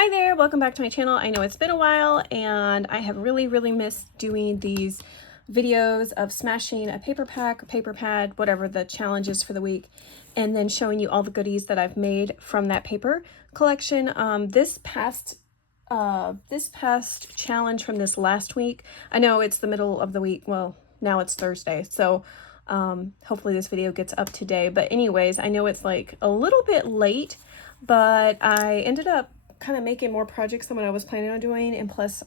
Hi there, welcome back to my channel. I know it's been a while and I have really missed doing these videos of smashing a paper pack, a paper pad, whatever the challenge is for the week, and then showing you all the goodies that I've made from that paper collection. This past challenge from this last week, I know it's the middle of the week, well, now it's Thursday, so hopefully this video gets up today. But anyways, I know it's like a little bit late, but I ended up kind of making more projects than what I was planning on doing, and plus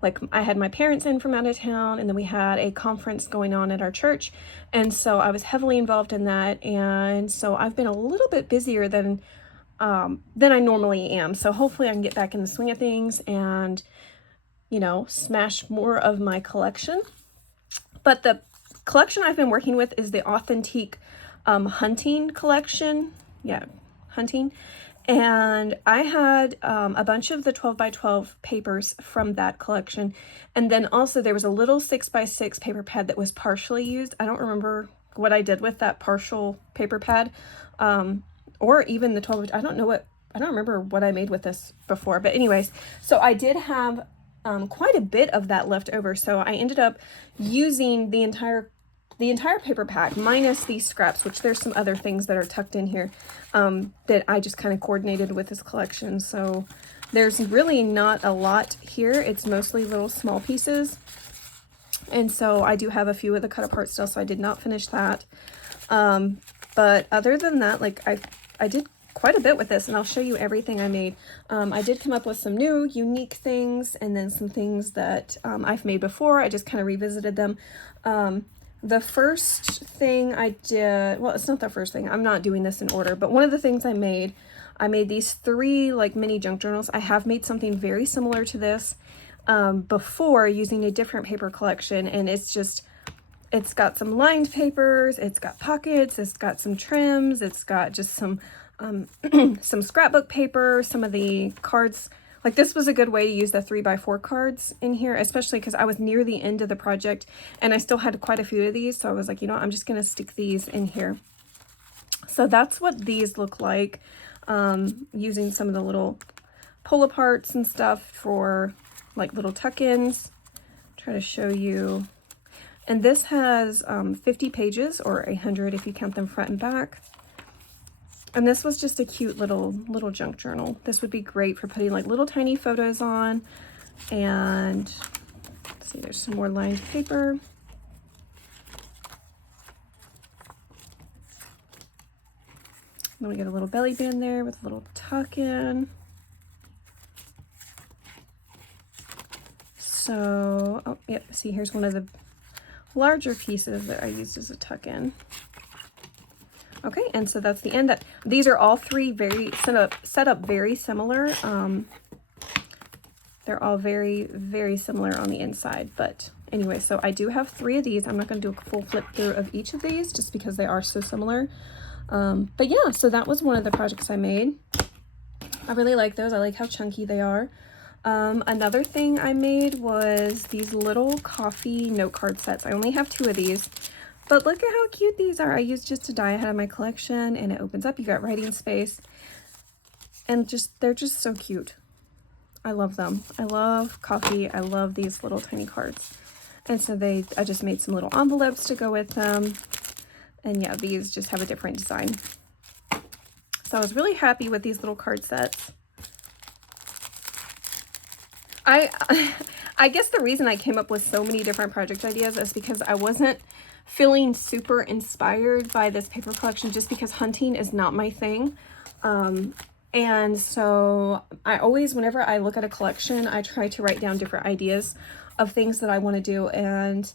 like I had my parents in from out of town, and then we had a conference going on at our church, and so I was heavily involved in that, and so I've been a little bit busier than I normally am. So hopefully I can get back in the swing of things and, you know, smash more of my collection. But the collection I've been working with is the Authentique Hunting Collection. Yeah, hunting. And I had a bunch of the 12 by 12 papers from that collection. And then also there was a little 6 by 6 paper pad that was partially used. I don't remember what I did with that partial paper pad, or even the 12. I don't remember what I made with this before. But anyways, so I did have quite a bit of that left over. So I ended up using the entire paper pack minus these scraps, which there's some other things that are tucked in here that I just kind of coordinated with this collection. So there's really not a lot here. It's mostly little small pieces. And so I do have a few of the cut apart still, so I did not finish that. But other than that, like I did quite a bit with this, and I'll show you everything I made. I did come up with some new unique things, and then some things that I've made before. I just kind of revisited them. The first thing I did, well, it's not the first thing. I'm not doing this in order, but one of the things I made these 3 like mini junk journals. I have made something very similar to this before using a different paper collection, and it's got some lined papers, it's got pockets, it's got some trims, it's got just some some scrapbook paper, some of the cards. Like, this was a good way to use the 3x4 cards in here, especially because I was near the end of the project and I still had quite a few of these. So I was like, you know what, I'm just going to stick these in here. So that's what these look like, using some of the little pull aparts and stuff for like little tuck-ins. Try to show you. And this has 50 pages, or 100 if you count them front and back. And this was just a cute little junk journal. This would be great for putting like little tiny photos on. And let's see, there's some more lined paper. Then we get a little belly band there with a little tuck in. So, oh, yep, see, here's one of the larger pieces that I used as a tuck in. Okay, and so that's the end. These are all 3 very set up very similar. They're all very similar on the inside. But anyway, so I do have 3 of these. I'm not going to do a full flip through of each of these just because they are so similar. But yeah, so that was one of the projects I made. I really like those. I like how chunky they are. Another thing I made was these little coffee note card sets. I only have 2 of these. But look at how cute these are. I used just a die I had in my collection, and it opens up. You got writing space, and they're just so cute. I love them. I love coffee. I love these little tiny cards. And so I just made some little envelopes to go with them. And yeah, these just have a different design. So I was really happy with these little card sets. I guess the reason I came up with so many different project ideas is because I wasn't feeling super inspired by this paper collection, just because hunting is not my thing. And so I always, whenever I look at a collection, I try to write down different ideas of things that I want to do. And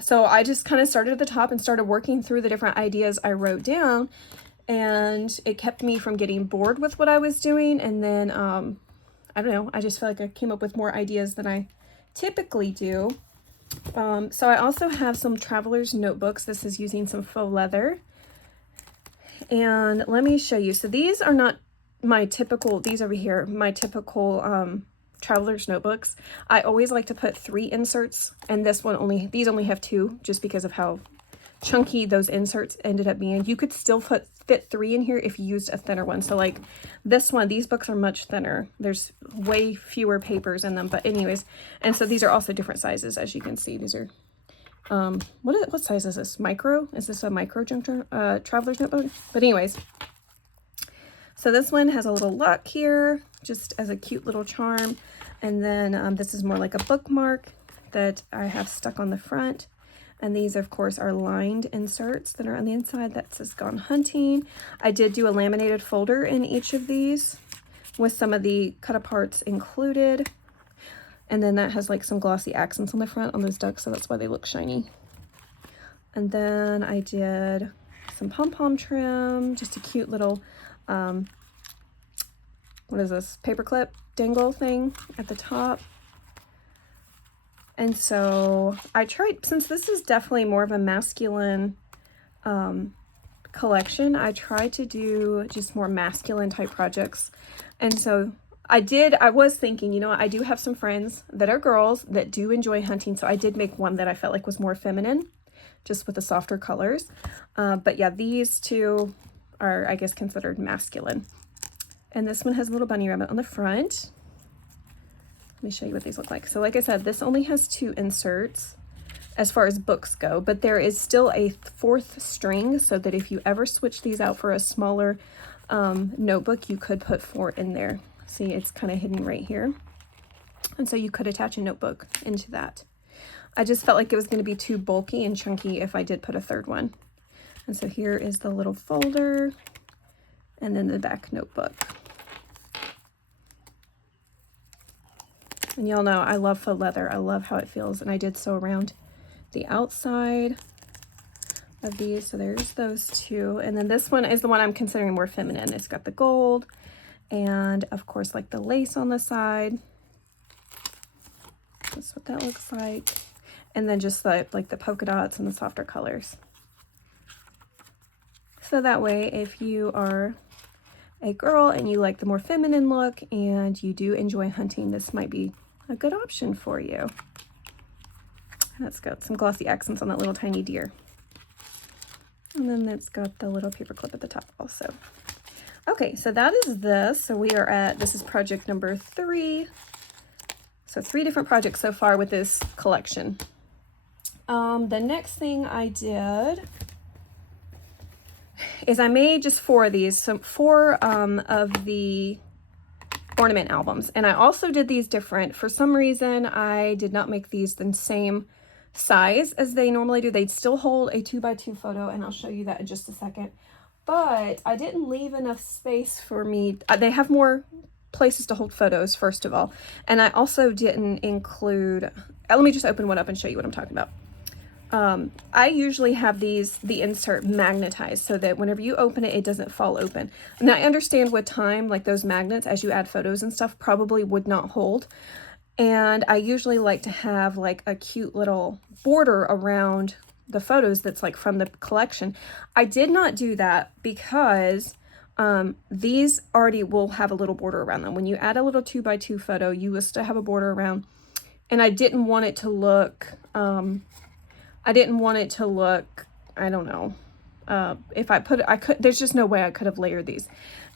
so I just kind of started at the top and started working through the different ideas I wrote down, and it kept me from getting bored with what I was doing. And then I don't know, I just feel like I came up with more ideas than I typically do. So I also have some traveler's notebooks. This is using some faux leather. And let me show you. So these are not my typical, these over here, my typical traveler's notebooks. I always like to put 3 inserts, and these only have 2, just because of how chunky those inserts ended up being. You could still fit 3 in here if you used a thinner one. So like this one, these books are much thinner. There's way fewer papers in them, but anyways. And so these are also different sizes, as you can see. These are, what size is this? Micro? Is this a micro traveler's notebook? But anyways, so this one has a little lock here, just as a cute little charm. And then this is more like a bookmark that I have stuck on the front. And these, of course, are lined inserts that are on the inside that says Gone Hunting. I did do a laminated folder in each of these with some of the cut aparts included. And then that has like some glossy accents on the front on those ducks, so that's why they look shiny. And then I did some pom-pom trim, just a cute little, what is this, paperclip dangle thing at the top. And so I tried, since this is definitely more of a masculine collection, I tried to do just more masculine type projects. And so I was thinking, you know, I do have some friends that are girls that do enjoy hunting. So I did make one that I felt like was more feminine, just with the softer colors. But yeah, these two are, I guess, considered masculine. And this one has a little bunny rabbit on the front. Let me show you what these look like. So like I said, this only has 2 inserts as far as books go, but there is still a 4th string so that if you ever switch these out for a smaller notebook, you could put 4 in there. See, it's kind of hidden right here. And so you could attach a notebook into that. I just felt like it was going to be too bulky and chunky if I did put a 3rd one. And so here is the little folder and then the back notebook. And y'all know I love faux leather. I love how it feels. And I did sew around the outside of these. So there's those 2. And then this one is the one I'm considering more feminine. It's got the gold and of course like the lace on the side. That's what that looks like. And then just like the polka dots and the softer colors. So that way, if you are a girl and you like the more feminine look and you do enjoy hunting, this might be a good option for you. And it's got some glossy accents on that little tiny deer. And then it's got the little paper clip at the top also. Okay, so that is this. So we are at, this is project number 3. So 3 different projects so far with this collection. The next thing I did is I made just 4 of these, so 4 of the ornament albums. And I also did these different. For some reason, I did not make these the same size as they normally do. They'd still hold a 2x2 photo, and I'll show you that in just a second. But I didn't leave enough space for me. They have more places to hold photos, first of all. And I also didn't include, let me just open one up and show you what I'm talking about. I usually have the insert magnetized so that whenever you open it, it doesn't fall open. And I understand with time, like those magnets, as you add photos and stuff, probably would not hold. And I usually like to have like a cute little border around the photos that's like from the collection. I did not do that because these already will have a little border around them. When you add a little 2x2 photo, you will still have a border around. And I didn't want it to look, I don't know, if I put it, there's just no way I could have layered these.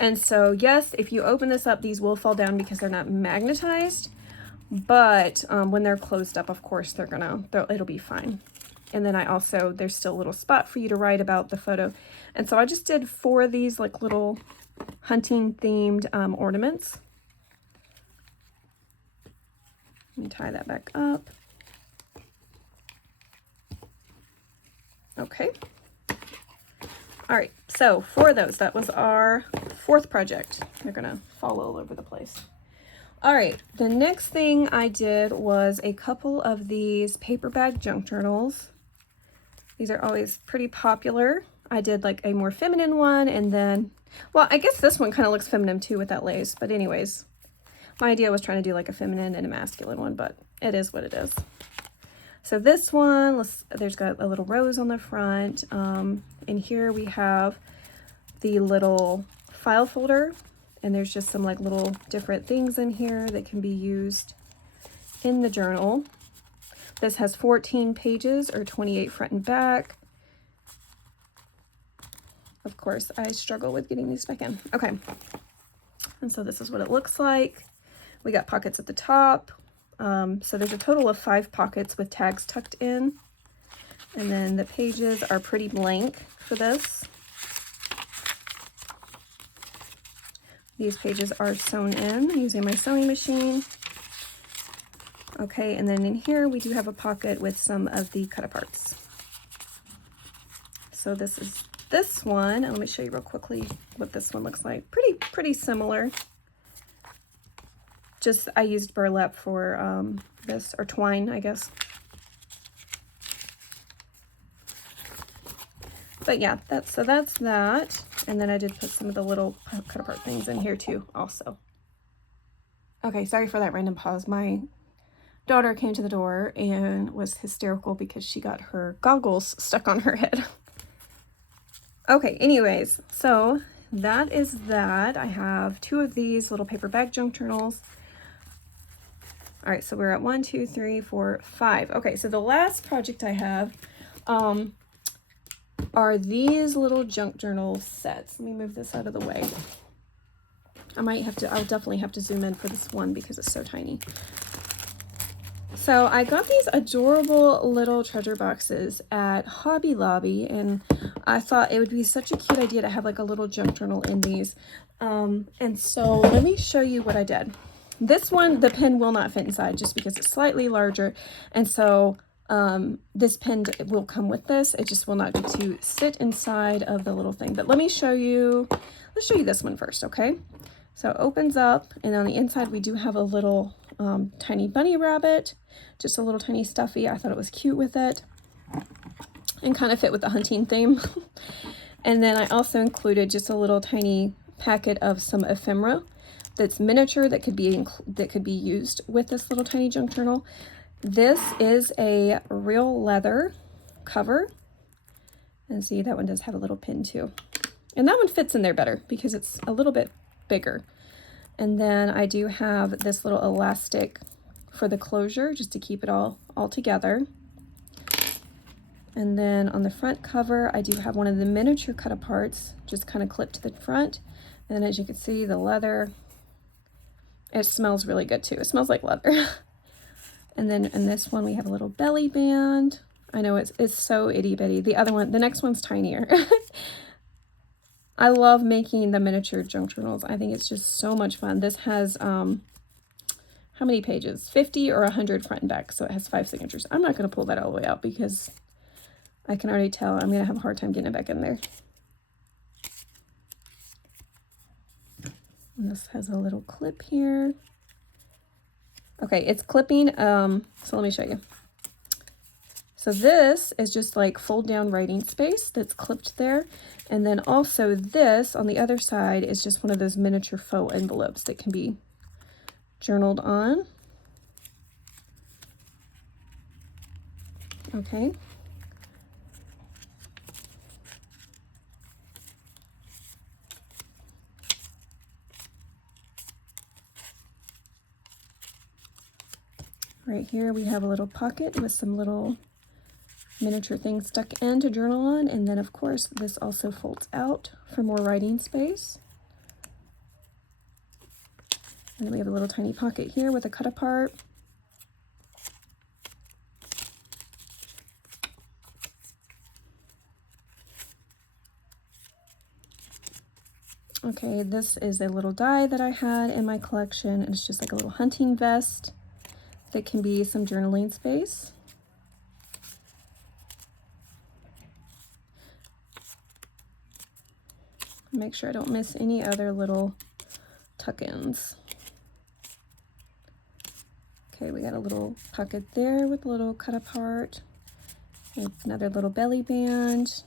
And so, yes, if you open this up, these will fall down because they're not magnetized, but when they're closed up, of course, it'll be fine. And then there's still a little spot for you to write about the photo. And so I just did 4 of these like little hunting themed ornaments. Let me tie that back up. Okay. All right, so for those, that was our 4th project. They're gonna fall all over the place. All right, the next thing I did was a couple of these paper bag junk journals. These are always pretty popular. I did like a more feminine one, and then, well, I guess this one kind of looks feminine too with that lace, but anyways, my idea was trying to do like a feminine and a masculine one, but it is what it is. So this one, there's got a little rose on the front. And here we have the little file folder, and there's just some like little different things in here that can be used in the journal. This has 14 pages or 28 front and back. Of course, I struggle with getting these back in. Okay. And so this is what it looks like. We got pockets at the top. So there's a total of 5 pockets with tags tucked in. And then the pages are pretty blank for this. These pages are sewn in using my sewing machine. Okay, and then in here we do have a pocket with some of the cut-aparts. So this is this one. Let me show you real quickly what this one looks like. Pretty similar. Just I used burlap for this, or twine, I guess. But yeah, that's that. And then I did put some of the little cut-apart things in here too, also. Okay, sorry for that random pause. My daughter came to the door and was hysterical because she got her goggles stuck on her head. Okay, anyways, so that is that. I have 2 of these little paper bag junk journals. All right, so we're at 1, 2, 3, 4, 5. Okay, so the last project I have are these little junk journal sets. Let me move this out of the way. I'll definitely have to zoom in for this one because it's so tiny. So I got these adorable little treasure boxes at Hobby Lobby, and I thought it would be such a cute idea to have like a little junk journal in these. And so let me show you what I did. This one, the pen will not fit inside just because it's slightly larger. And so this pen will come with this. It just will not get to sit inside of the little thing. But let's show you this one first, okay? So it opens up, and on the inside we do have a little tiny bunny rabbit, just a little tiny stuffy. I thought it was cute with it and kind of fit with the hunting theme. And then I also included just a little tiny packet of some ephemera that's miniature that could be used with this little tiny junk journal. This is a real leather cover, and see, that one does have a little pin too, and that one fits in there better because it's a little bit bigger. And then I do have this little elastic for the closure just to keep it all together. And then on the front cover I do have one of the miniature cut-aparts just kind of clipped to the front, and as you can see, the leather, it smells really good too. It smells like leather. And then in this one we have a little belly band. I know it's so itty bitty. The next one's tinier. I love making the miniature junk journals. I think it's just so much fun. This has how many pages? 50 or 100 front and back, so it has 5 signatures. I'm not going to pull that all the way out because I can already tell I'm going to have a hard time getting it back in there. And this has a little clip here. Okay, it's clipping, so let me show you. So this is just like fold down writing space that's clipped there. And then also this on the other side is just one of those miniature faux envelopes that can be journaled on. Okay. Right here we have a little pocket with some little miniature things stuck in to journal on, and then of course this also folds out for more writing space. And then we have a little tiny pocket here with a cut apart. Okay, this is a little die that I had in my collection, and it's just like a little hunting vest that can be some journaling space. Make sure I don't miss any other little tuck-ins. Okay, we got a little pocket there with a little cut apart. Another little belly band.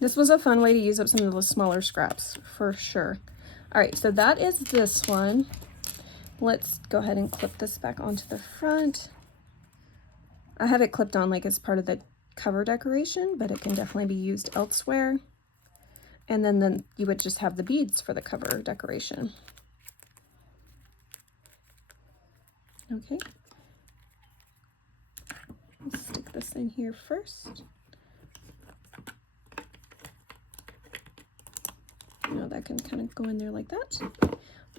This was a fun way to use up some of the smaller scraps for sure. All right, so that is this one. Let's go ahead and clip this back onto the front. I have it clipped on like as part of the cover decoration, but it can definitely be used elsewhere. And then you would just have the beads for the cover decoration. Okay. Let's stick this in here first. Now that can kind of go in there like that.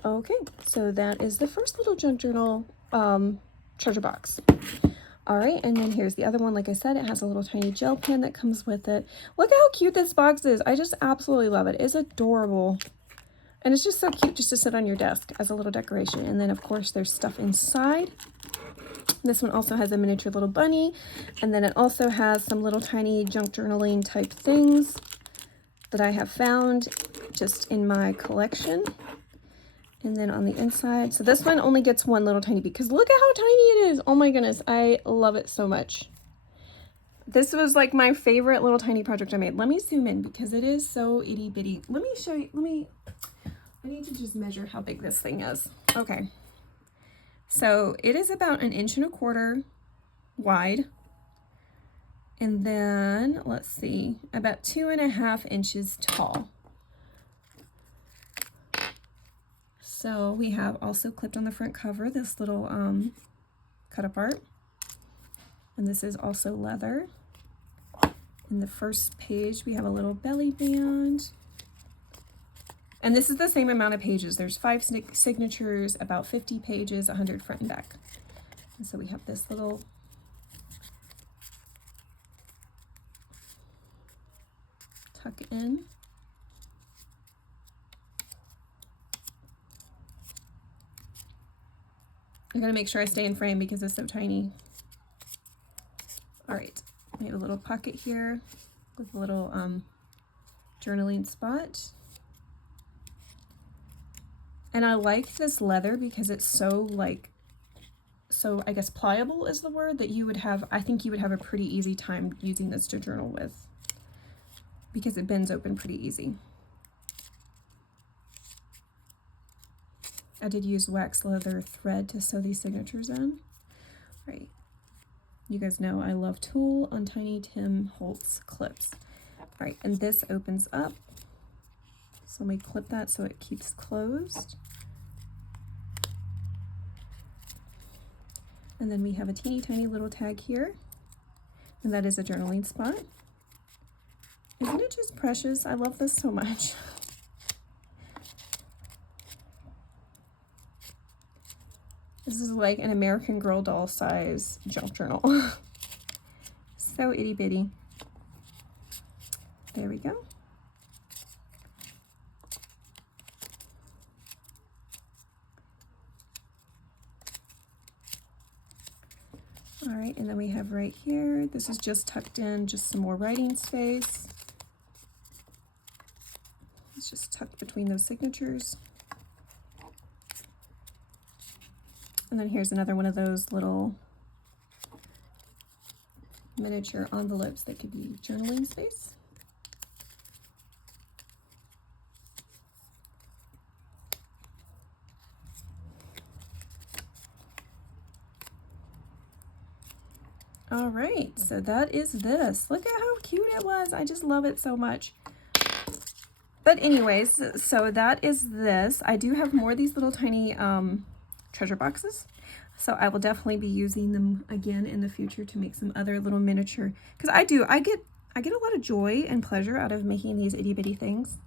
Okay, so that is the first little junk journal treasure box. All right, and then here's the other one. Like I said, it has a little tiny gel pen that comes with it. Look at how cute this box is. I just absolutely love it. It's adorable. And it's just so cute just to sit on your desk as a little decoration. And then, of course, there's stuff inside. This one also has a miniature little bunny. And then it also has some little tiny junk journaling type things that I have found just in my collection. And then on the inside, so this one only gets one little tiny because look at how tiny it is. Oh my goodness, I love it so much. This was like my favorite little tiny project I made. Let me zoom in because it is so itty bitty. Let me show you, I need to just measure how big this thing is. Okay, so it is about 1.25 inches wide. And then, let's see, about 2.5 inches tall. So we have also clipped on the front cover this little cut apart. And this is also leather. In the first page, we have a little belly band. And this is the same amount of pages. There's 5 signatures, about 50 pages, 100 front and back. And so we have this little tuck in. I gotta make sure I stay in frame because it's so tiny. All right, we have a little pocket here with a little journaling spot. And I like this leather because it's so I guess pliable is the word, that you would have, I think you would have a pretty easy time using this to journal with because it bends open pretty easy. I did use wax leather thread to sew these signatures in. All right. You guys know I love tulle on Tiny Tim Holtz clips. All right, and this opens up. So let me clip that so it keeps closed. And then we have a teeny tiny little tag here. And that is a journaling spot. Isn't it just precious? I love this so much. This is like an American Girl doll size junk journal. So itty bitty. There we go. All right, and then we have right here, this is just tucked in, just some more writing space. It's just tucked between those signatures. And then here's another one of those little miniature envelopes that could be journaling space. All right, so that is this. Look at how cute it was. I just love it so much. But anyways, so that is this. I do have more of these little tiny treasure boxes. So I will definitely be using them again in the future to make some other little miniature, because I get a lot of joy and pleasure out of making these itty bitty things.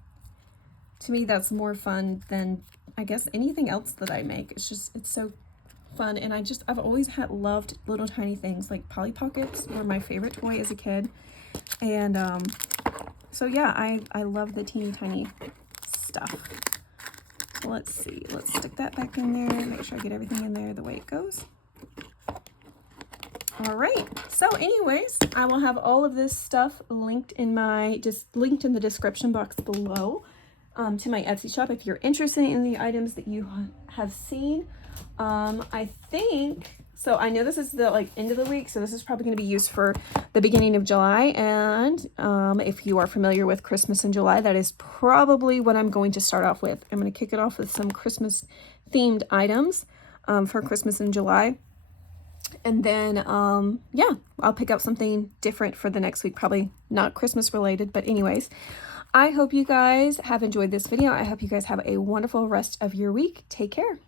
To me, that's more fun than I guess anything else that I make. It's so fun, and I've always loved little tiny things. Like Polly Pockets were my favorite toy as a kid, and so yeah, I love the teeny tiny stuff. Let's see, let's stick that back in there, make sure I get everything in there the way it goes. All right, so anyways, I will have all of this stuff linked in the description box below to my Etsy shop if you're interested in the items that you have seen. I think, so I know this is the end of the week, so this is probably going to be used for the beginning of July, and if you are familiar with Christmas in July, that is probably what I'm going to start off with. I'm going to kick it off with some Christmas themed items for Christmas in July, and then yeah, I'll pick up something different for the next week, probably not Christmas related, but anyways, I hope you guys have enjoyed this video. I hope you guys have a wonderful rest of your week. Take care.